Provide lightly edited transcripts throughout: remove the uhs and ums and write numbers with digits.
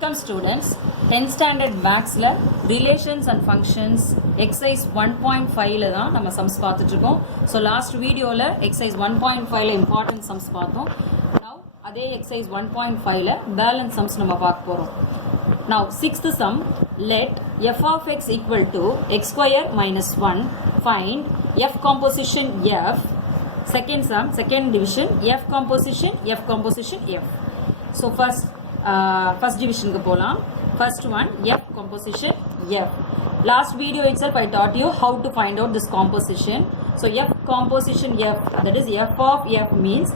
Welcome students, 10th standard Maxல Relations and Functions exercise 1.5ல தான் நம்ம sums பார்த்துட்டு இருக்கோம். So last videoல exercise 1.5ல important sums பார்த்தோம். Now அதே exercise 1.5ல balance sums நம்ம பார்க்க போறோம். Now sixth sum, let f of x equal to x square minus 1 find f composition f. Second sum, second division, f composition f. So first division ku polam. First one, f composition f. Last video itself I taught you how to find out this composition. So f composition f, that is f of f means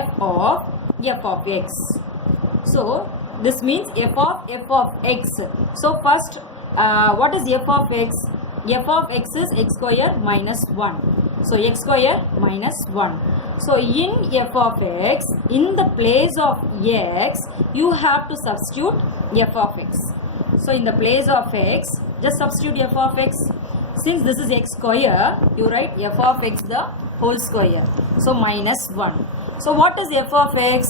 f of x. So this means f of x. So first what is f of x? F of x is x square minus 1. So x square minus 1. So in f of x, in the place of x, you have to substitute f of x. So in the place of x, just substitute f of x. Since this is x square, you write f of x the whole square. So minus 1. So what is f of x?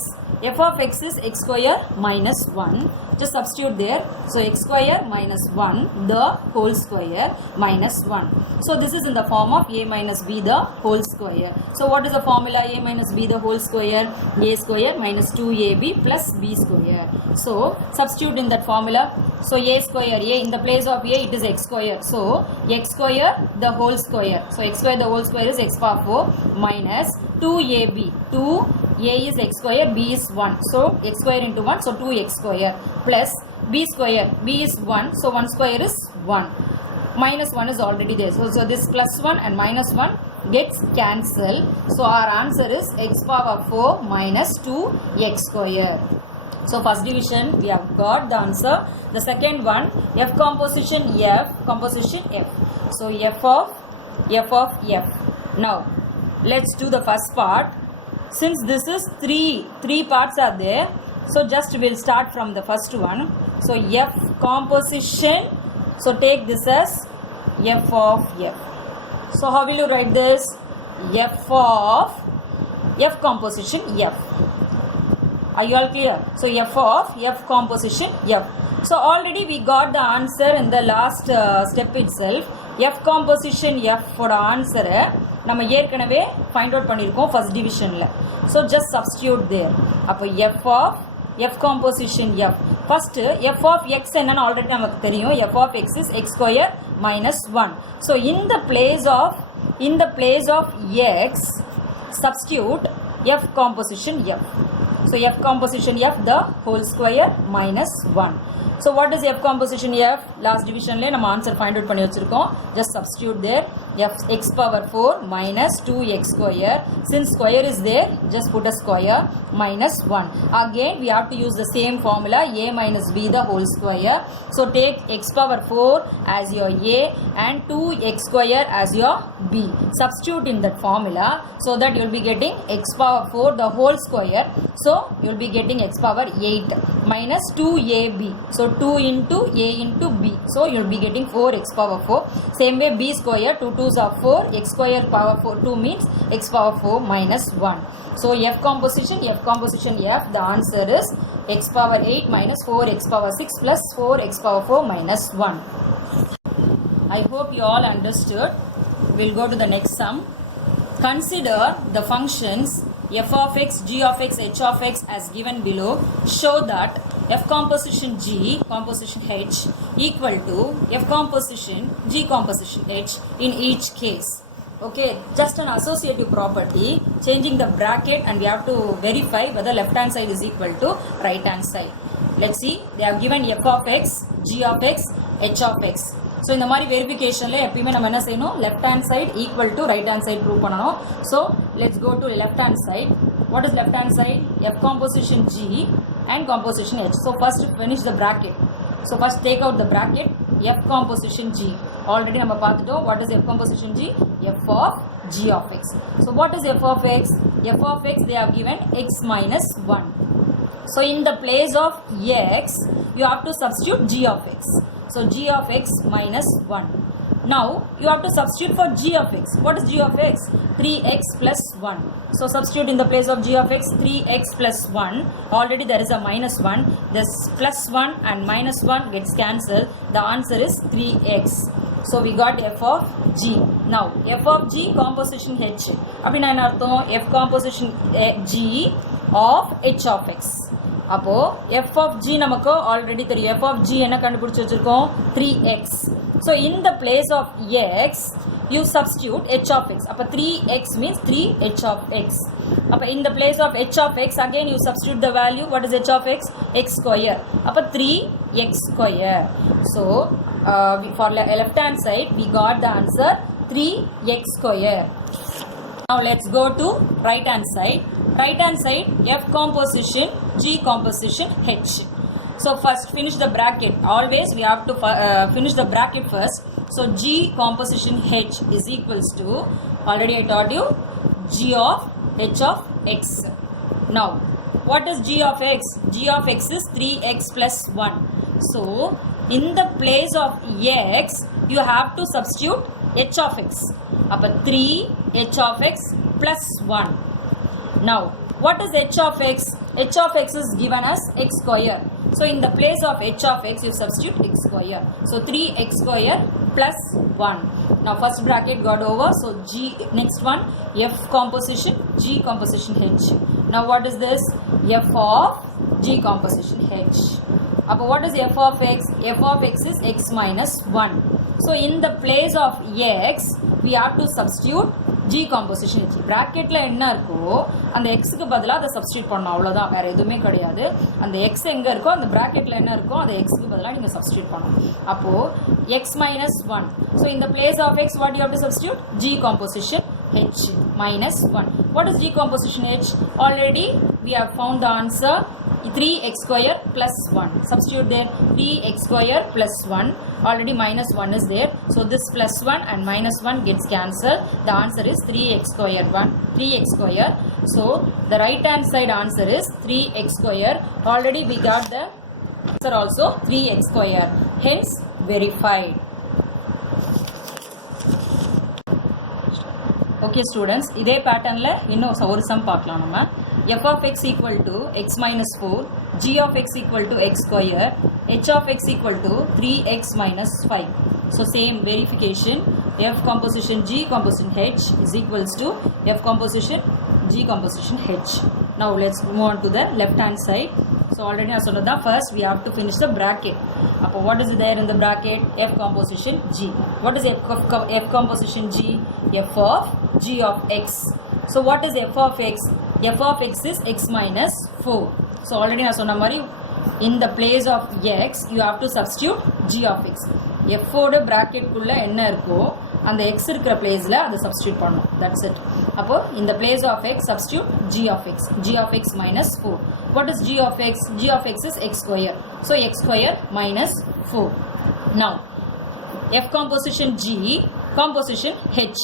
F of x is x square minus 1. Just substitute there. So x square minus 1 the whole square minus 1. So this is in the form of a minus b the whole square. So what is the formula? A minus b the whole square, a square minus 2ab plus b square. So substitute in that formula. So a square, a in the place of a it is x square. So x square the whole square. So x square the whole square is x power 4 minus 2ab. 2a is x square, b is 1. So x square into 1, so 2x square plus b square, b is 1, so 1 square is 1. Minus 1 is already there. So this plus 1 and minus 1 gets cancelled. So our answer is x power 4 minus 2x square. So first division we have got the answer. The second one, f composition f. So f of f. Now let's do the first part. Since this is three parts are there, so just we'll start from the first one. So f composition, so take this as f of f. So how will you write this? F of f composition f. Are you all clear? So f of f composition f. So already we got the answer in the last step itself. F composition f for answer நம்ம ஏற்கனவே find out பண்ணியிருக்கோம் first டிவிஷனில். So just substitute there. அப்போ f of f composition f. First f of x என்னன்னு already நமக்கு தெரியும். F of x is x square minus 1. So in the place of x substitute f composition f. So f composition f the whole square minus 1. So what is f composition f? Last division le நம்ம answer find out பண்ணி வச்சிருக்கோம். Just substitute there. F x power 4 minus 2x square. Since square is there, just put a square minus 1. Again we have to use the same formula, a minus b the whole square. So take x power 4 as your a and 2x square as your b. Substitute in that formula so that you will be getting x power 4 the whole square. So you will be getting x power 8 minus 2ab. So 2 into a into b. So you will be getting 4x power 4. Same way b square, 2 2s are 4. X square power 4 2 means x power 4 minus 1. So f composition f. The answer is x power 8 minus 4x power 6 plus 4x power 4 minus 1. I hope you all understood. We'll go to the next sum. Consider the functions f of x, g of x, h of x as given below. Show that f composition g composition h equal to f composition g composition h in each case. Okay, just an associative property, changing the bracket, and we have to verify whether left hand side is equal to right hand side. Let's see, they have given f of x, g of x, h of x. So இந்த மாதிரி வெரிஃபிகேஷனில் எப்பயுமே நம்ம என்ன செய்யணும்? Left hand side equal to right hand side prove பண்ணணும். So let's go to left hand side. What is left hand side? F composition g and composition h. So first finish the bracket. So first take out the bracket. F composition g already நம்ம பார்த்துட்டோம். What is f composition g? F of g of x. So what is f of x? F of x they have given x minus 1. So in the place of x, you have to substitute g of x. So g of x minus 1. Now you have to substitute for g of x. What is g of x? 3x plus 1. So substitute in the place of g of x 3x plus 1. Already there is a minus 1. This plus 1 and minus 1 gets cancelled. The answer is 3x. So we got f of g. Now f of g composition h. அப்படினா என்ன அர்த்தம்? f composition g of h of x. அப்போ f of g நமக்கு already தெரியும். f of g என்ன கண்டுபிடிச்சு வச்சிருக்கோம்? 3x. So in the place of x you substitute h of x. அப்ப 3x means 3h of x. அப்ப in the place of h of x again you substitute the value. What is h of x? X square. அப்ப 3x square. So for left hand side we got the answer 3x square. Now let's go to right hand side. Right hand side f composition g composition h. So first finish the bracket. Always we have to finish the bracket first. So g composition h is equals to, already I taught you, g of h of x. Now what is g of x? G of x is 3x plus 1. So in the place of x you have to substitute h of x. Appa 3 h of x plus 1. Now what is h of x? H of x is given as x square. So in the place of h of x you substitute x square. So 3x square plus 1. Now first bracket got over. So g, next one f composition g composition h. Now what is this? F of g composition h. Appo what is f of x? F of x is x minus 1. So in the place of x we have to substitute g composition h. bracketல என்ன இருக்கோ அந்த x க்கு பதிலா அத substitute பண்ணனும், அவ்வளவுதான், வேற எதுவுமே கிடையாது. அந்த x எங்க இருக்கோ அந்த bracketல என்ன இருக்கோ அந்த x க்கு பதிலா நீங்க சப்ஸ்டிட்யூட் பண்ணனும். அப்போ x minus 1. So in the place of x what you have to substitute? G composition h minus 1. What is g composition h? Already we have found the answer 3x square plus 1. Substitute there 3x square plus 1. Already minus 1 is there. So this plus 1 and minus 1 gets cancelled. The answer is 3x square 1. 3x square. So the right hand side answer is 3x square. Already we got the answer also 3x square. Hence verified. Okay students, இதே patternல இன்னும் ஒரு sum பார்க்கலாம் நம்ம. f of x equal to x minus 4, g of x equal to x square, h of x equal to 3x minus 5. So same verification, f composition g composition h is equals to f composition g composition h. Now let's move on to the left hand side. So already I said that first we have to finish the bracket. Appo what is there in the bracket? F composition g. What is f composition g? F of g of x. So what is f of x? F of x is x minus 4. So already I சொன்ன மாதிரி in the place of x you have to substitute g of x. f ஓட bracket குள்ள என்ன இருக்கோ அந்த x இருக்கிற placeல அதை substitute பண்ணனும். That's it. அப்போ in the place of x substitute g of x. g of x minus 4. What is g of x? g of x is x square. So x square minus 4. Now f composition g composition h.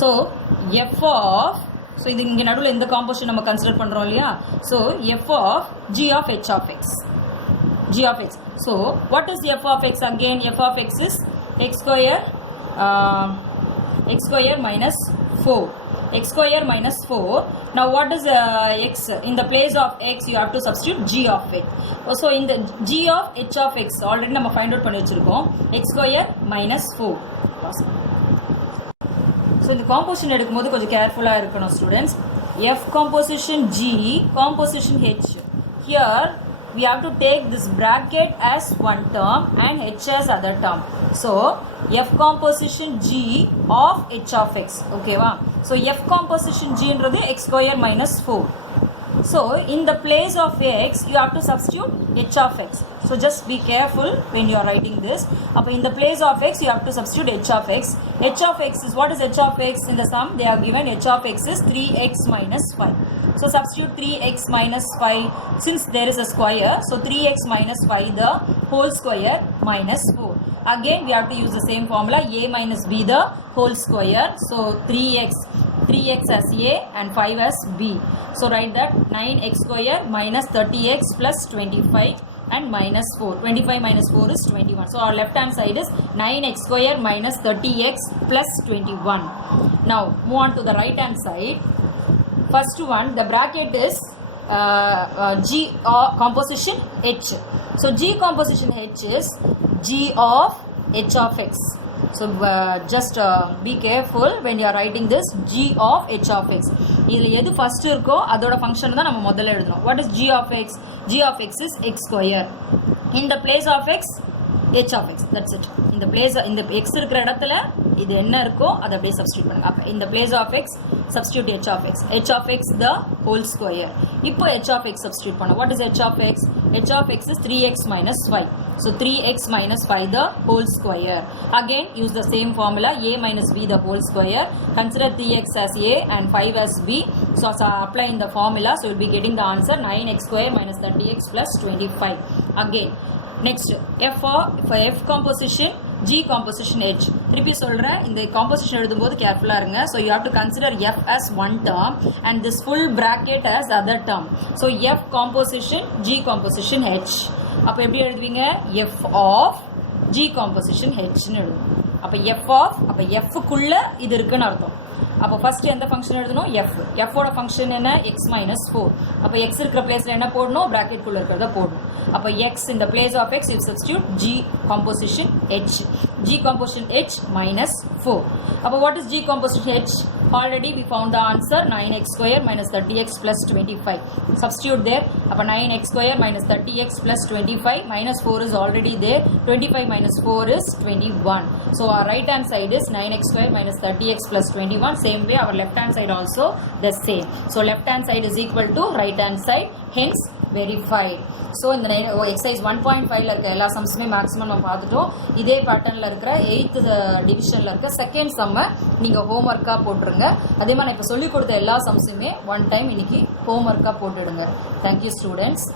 So f of, so இது இங்க நடுவுல இந்த composition நம்ம consider பண்றோம் இல்லையா? So f of g of h of x. g of x. So what is f of x again? f of x is x square minus 4. x square minus 4. Now what is x? In the place of x you have to substitute g of x. So in the g of h of x already நம்ம find out பண்ணி வச்சிருக்கோம். x square minus 4. So இந்த composition எடுக்கும்போது கொஞ்சம் கேர்ஃபுல்லா இருக்கணும் students. f composition g composition h. Here we have to take this bracket as one term and h as other term. So f composition g of h of x. Okay va? So f composition g என்றது x square minus 4. So in the place of x you have to substitute h of x. So just be careful when you are writing this. Appo in the place of x you have to substitute h of x. h of x is, what is h of x? In the sum they have given h of x is 3x minus 5. So substitute 3x minus 5 since there is a square. So 3x minus 5 the whole square minus 4. Again we have to use the same formula, a minus b the whole square. So 3x as a and 5 as b. So write that 9x square minus 30x plus 25 and minus 4. 25 minus 4 is 21. So our left hand side is 9x square minus 30x plus 21. Now move on to the right hand side. First one, the bracket is G composition H. So G composition H is G of H of x. So just be careful when you are writing this G of H of x. இதில் எது first இருக்கோ அதோட function தான் நம்ம முதல்ல எழுதணும். What is G of x? G of x is x square. In the place of x, H of x. That's it. இந்த place இந்த x இருக்கிற இடத்துல இது என்ன இருக்கோ அதை அப்படியே சப்ஸ்டிட்யூட் பண்ணுங்க. அப்போ இந்த place of x substitute h of x. h of x the whole square. இப்போ h of x substitute பண்ணோம். What is h of x? h of x is 3x minus 5. So 3x minus 5 the whole square. Again use the same formula, a minus b the whole square. Consider 3x as a and 5 as b. So apply in the formula, so you will be getting the answer 9x square minus 30x plus 25. Again next for f composition G composition H. திருப்பி சொல்கிறேன், இந்த composition எழுதும்போது கேர்ஃபுல்லாக இருங்க. So you have to consider f as one term and this full bracket as other term. So f composition G composition H. அப்போ எப்படி எழுதுவீங்க? f of G composition H ன்னு எழுதுவோம். அப்போ f of அப்போ fக்குள்ள இது இருக்குன்னு அர்த்தம். அப்போ ஃபர்ஸ்ட் எந்த ஃபங்க்ஷன் எழுதணும்? f. f ஓட ஃபங்க்ஷன் என்ன? x minus 4. அப்போ x இருக்கிற பிளேஸ்ல என்ன போடணும்? பிராக்கெட் குள்ள இருக்கிறத போடணும். அப்போ x in the place of x you substitute G composition H. G composition H minus 4. அப்போ what is G composition H? Already we found the answer 9x square minus 30x plus 25. Substitute there. அப்போ 9x square minus 30x plus 25 minus 4 is already there. 25 minus 4 is 21. So our right hand side is 9x square minus 30x plus 21. Same way our left hand side also the same. So left hand side is equal to right hand side, hence verified. So இந்த exercise 1.5ல இருக்க எல்லா சம்ஸுமே maximum நம்ம பார்த்துட்டோம். இதே பேட்டர்னில் இருக்கிற 8th டிவிஷனில் இருக்க செகண்ட் சம்மை நீங்கள் ஹோம்ஒர்க்காக போட்டுருங்க. அதே மாதிரி நான் இப்போ சொல்லிக் கொடுத்த எல்லா சம்ஸுமே ஒன் டைம் இன்னைக்கு ஹோம்ஒர்க்காக போட்டுடுங்க. Thank you students.